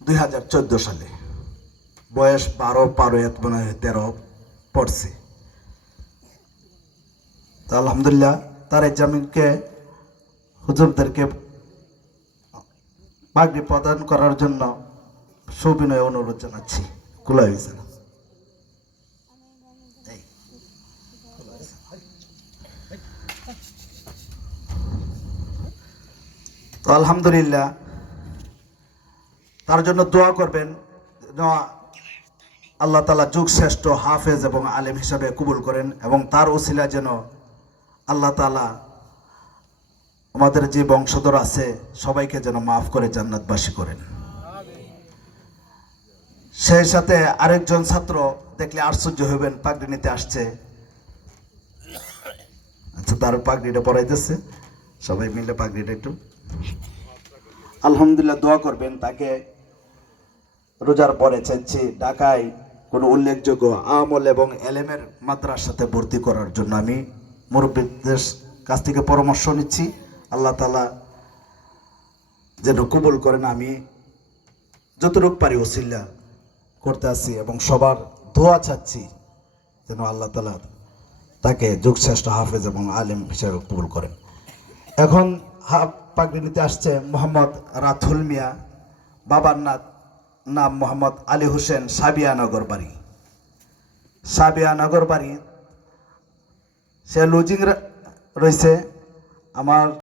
2014 সালে, বয়স 12 পার হয়ে মনে হয় 13 পড়ছে। তো আলহামদুলিল্লাহ তার জামিনকে হুজুরদেরকে পাগড়ি প্রদান করার জন্য সবিনয় অনুরোধ জানাচ্ছি। খোলা হয়েছে না? তো আলহামদুলিল্লাহ তার জন্য দোয়া করবেন, আল্লাহ তাআলা যুগ শ্রেষ্ঠ হাফেজ এবং আলেম হিসাবে কবুল করেন, এবং তার ওসিলা যেন আল্লাহ তাআলা আমাদের যে বংশধর আছে সবাইকে যেন মাফ করে জান্নাতবাসী করেন। সেই সাথে আরেকজন ছাত্র দেখলে আশ্চর্য হবেন, পাগড়ি নিতে আসছে। আচ্ছা, তার পাগড়িটা পরাইতেছে, সবাই মিলে পাগড়িটা একটু আলহামদুলিল্লাহ দোয়া করবেন। তাকে রোজার পরে চাইছি ঢাকায় কোনো উল্লেখযোগ্য আমল এবং এলেমের মাদ্রাসাতে ভর্তি করার জন্য আমি মুরব্বীদের কাছ থেকে পরামর্শ নিচ্ছি। আল্লাহ তাআলা যেন কবুল করেন। আমি যতটুকু পারি ওসিলা করতে আছি এবং সবার দোয়া চাচ্ছি যেন আল্লাহ তাআলা তাকে যুগশ্রেষ্ঠ হাফেজ এবং আলেম হিসেবে কবুল করেন। এখন পাগড়ি নিতে আসছে মোহাম্মদ রাথুল মিয়া, বাবার নাম মোহাম্মদ আলী হোসেন, সাবিয়ানগর বাড়ি। সাবিয়ানগর বাড়ি, সে লজিং রয়েছে। আমার